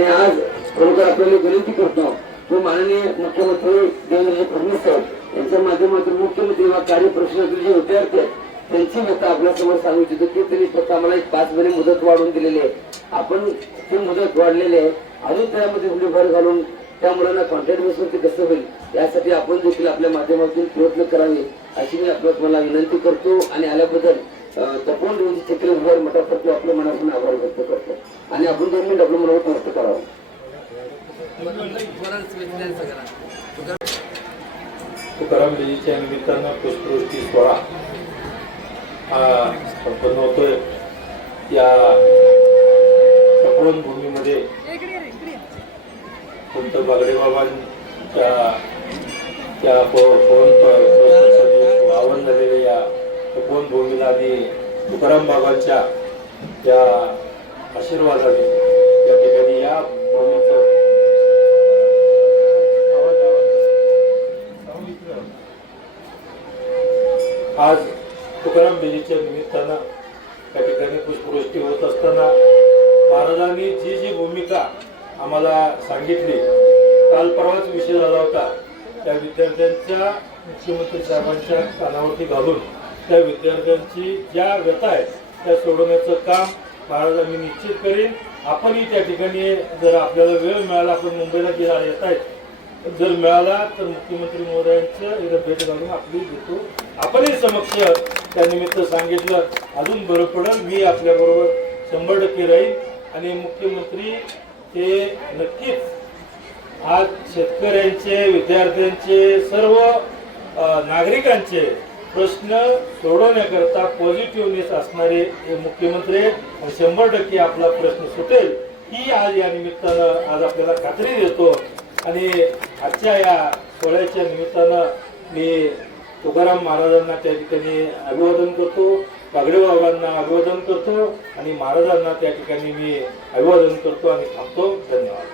आणि आज खरोखर आपल्याला विनंती करतो तो माननीय मुख्यमंत्री देवेंद्र फडणवीस साहेब यांच्या माध्यमातून मुख्यमंत्री व कार्यप्रश्नातील जे विद्यार्थी आहेत त्यांची व्यथा आपल्या समोर सांगू इच्छितो की त्यांनी फक्त आम्हाला एक 5 महिने मुदत वाढवून दिलेली आहे. आपण ती मुदत वाढलेली आहे, अजून त्यामध्ये थोडी भर घालून त्या मुलांना कॉन्ट्रॅक्ट बेसवरती कसं होईल यासाठी आपण देखील आपल्या माध्यमातून प्रयत्न करावे अशी मी तुम्हाला विनंती करतो. आणि आल्याबद्दल तपोन रेंज चक्र विभाग मठातर्फे आपल्या मनातून आभार व्यक्त करतो आणि आपण 2 मिनिट आपलं मनावर व्यक्त करावं. तुकाराम बीजीच्या निमित्तानं पुष्पवृष्टी सोहळा संपन्न होतोय. या तपोवन भूमीमध्ये संत बागडे बाबांच्या त्या वावन झालेल्या या तपोवन भूमीला आणि तुकाराम बाबांच्या त्या आशीर्वादाने या ठिकाणी या भूमीचं आज तुकाराम बीजीच्या निमित्तानं त्या ठिकाणी पुष्पवृष्टी होत असताना महाराजांनी जी जी भूमिका आम्हाला सांगितली, काल परवाच विषय झाला होता, त्या विद्यार्थ्यांच्या मुख्यमंत्री साहेबांच्या कानावरती घालून त्या विद्यार्थ्यांची ज्या व्यथा आहेत त्या सोडवण्याचं काम महाराजांनी निश्चित करेन. आपणही त्या ठिकाणी जर आपल्याला वेळ मिळाला, आपण मुंबईला येत आहेत, जर मिळाला तर मुख्यमंत्री महोदयांचं एकदा भेट घालून आपली देतो. आपणही समक्ष त्यानिमित्त सांगितलं अजून बरं पडेल. मी आपल्याबरोबर 100% राहील आणि मुख्यमंत्री हे नक्कीच आज शेतकऱ्यांचे, विद्यार्थ्यांचे, सर्व नागरिकांचे प्रश्न सोडवण्याकरता पॉझिटिव्हनेस असणारे हे मुख्यमंत्री आणि 100% आपला प्रश्न सुटेल ही आज या निमित्तानं आज आपल्याला खात्री देतो. आणि आजच्या या सोहळ्याच्या निमित्तानं मी तुकाराम महाराजांना त्या ठिकाणी अभिवादन करतो, बागडे बाबांना अभिवादन करतो आणि महाराजांना त्या ठिकाणी मी अभिवादन करतो आणि थांबतो. धन्यवाद.